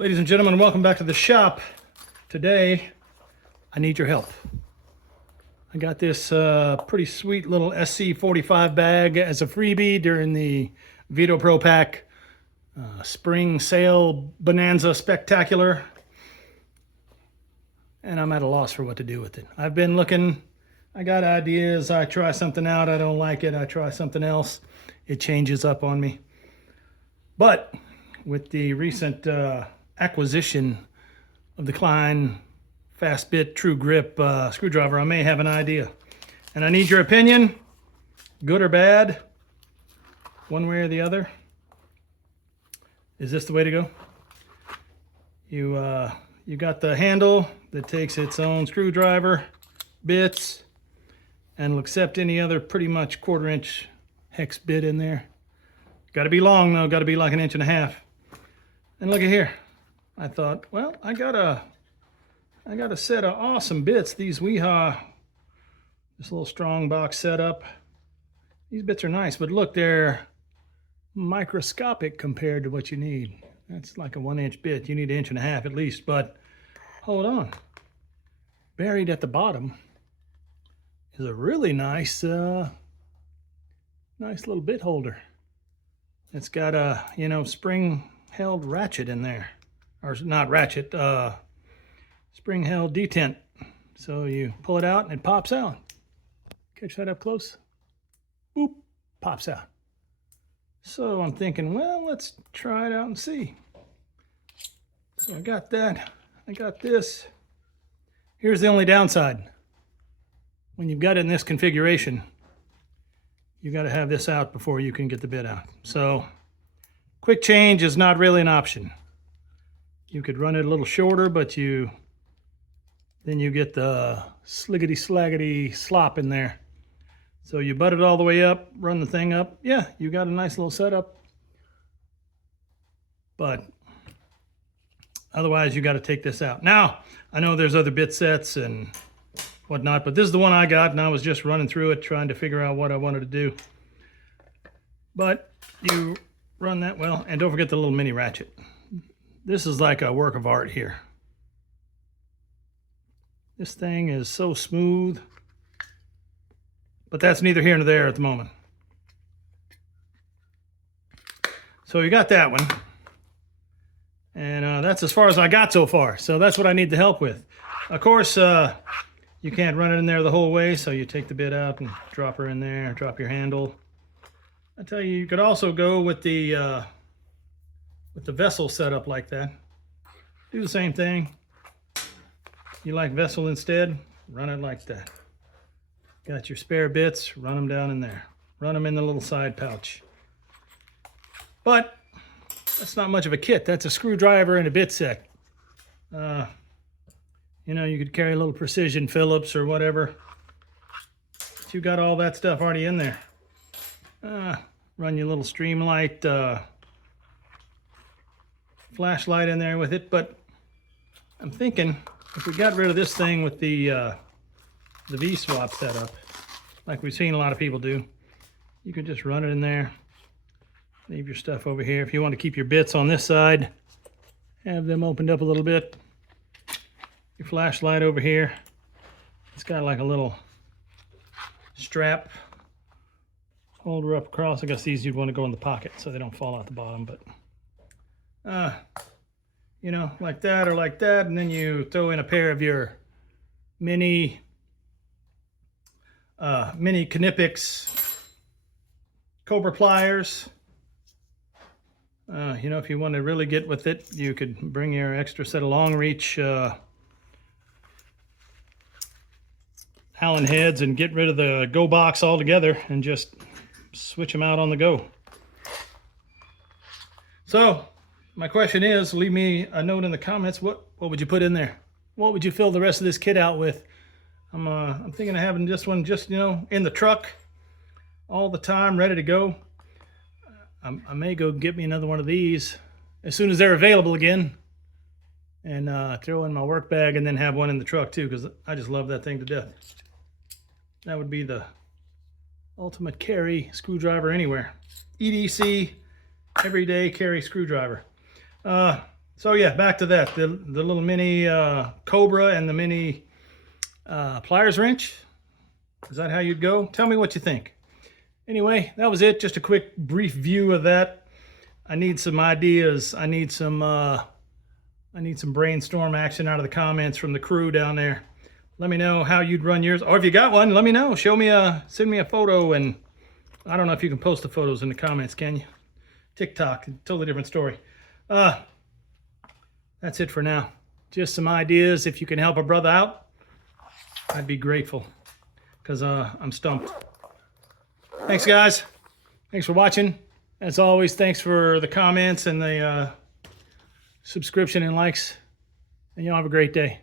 Ladies and gentlemen, welcome back to the shop. Today, I need your help. I got this pretty sweet little SC45 bag as a freebie during the Veto Pro Pac spring sale bonanza spectacular. And I'm at a loss for what to do with it. I've been looking, I got ideas, I try something out, I don't like it, I try something else. It changes up on me. But with the recent acquisition of the Klein Fast Bit Tru-Grip screwdriver, I may have an idea. And I need your opinion, good or bad, one way or the other. Is this the way to go? You got the handle that takes its own screwdriver bits and will accept any other pretty much 1/4" hex bit in there. Got to be long though, got to be like 1.5 inches. And look at here. I thought, well, I got a set of awesome bits. These Wiha, this little strong box setup. These bits are nice, but look, they're microscopic compared to what you need. That's like a 1-inch bit. You need 1.5 inches at least, but hold on. Buried at the bottom is a really nice, nice little bit holder. It's got a, spring-held ratchet in there. Or not ratchet, spring-held detent. So you pull it out and it pops out. Catch that up close? Boop, pops out. So I'm thinking, well, let's try it out and see. So I got that. I got this. Here's the only downside. When you've got it in this configuration, you got to have this out before you can get the bit out. So quick change is not really an option. You could run it a little shorter, but then you get the sliggity slaggity slop in there. So you butt it all the way up, run the thing up. Yeah, you got a nice little setup. But otherwise, you got to take this out. Now, I know there's other bit sets and whatnot, but this is the one I got, and I was just running through it, trying to figure out what I wanted to do. But you run that well, and don't forget the little mini ratchet. This is like a work of art here. This thing is so smooth, but that's neither here nor there at the moment. So you got that one. And that's as far as I got so far. So that's what I need the help with. Of course, you can't run it in there the whole way, so you take the bit out and drop her in there, drop your handle. I tell you, you could also go with the vessel setup like that. Do the same thing. You like vessel instead? Run it like that. Got your spare bits, run them down in there. Run them in the little side pouch. But that's not much of a kit. That's a screwdriver and a bit set. You could carry a little precision Phillips or whatever. But you got all that stuff already in there. Run your little Streamlight flashlight in there with it. But I'm thinking if we got rid of this thing with the V-swap setup, like we've seen a lot of people do, you could just run it in there. Leave your stuff over here. If you want to keep your bits on this side, have them opened up a little bit. Your flashlight over here. It's got like a little strap holder up across. I guess these you'd want to go in the pocket so they don't fall out the bottom, but like that or like that, and then you throw in a pair of your mini Knipex Cobra pliers. If you want to really get with it, you could bring your extra set of long reach Allen heads and get rid of the GoBox altogether and just switch them out on the go. So my question is, leave me a note in the comments. What would you put in there? What would you fill the rest of this kit out with? I'm thinking of having this one just in the truck all the time, ready to go. I may go get me another one of these as soon as they're available again, and throw in my work bag and then have one in the truck too, because I just love that thing to death. That would be the ultimate carry screwdriver anywhere. EDC, everyday carry screwdriver. So yeah, back to that. The little mini Cobra and the mini pliers wrench. Is that how you'd go? Tell me what you think. Anyway, that was it. Just a quick brief view of that. I need some ideas. I need some brainstorm action out of the comments from the crew down there. Let me know how you'd run yours. Or if you got one, let me know. Send me a photo, and I don't know if you can post the photos in the comments, can you? TikTok, totally different story. That's it for now. Just some ideas. If you can help a brother out, I'd be grateful, because I'm stumped. Thanks, guys. Thanks for watching. As always, thanks for the comments and the subscription and likes. And y'all have a great day.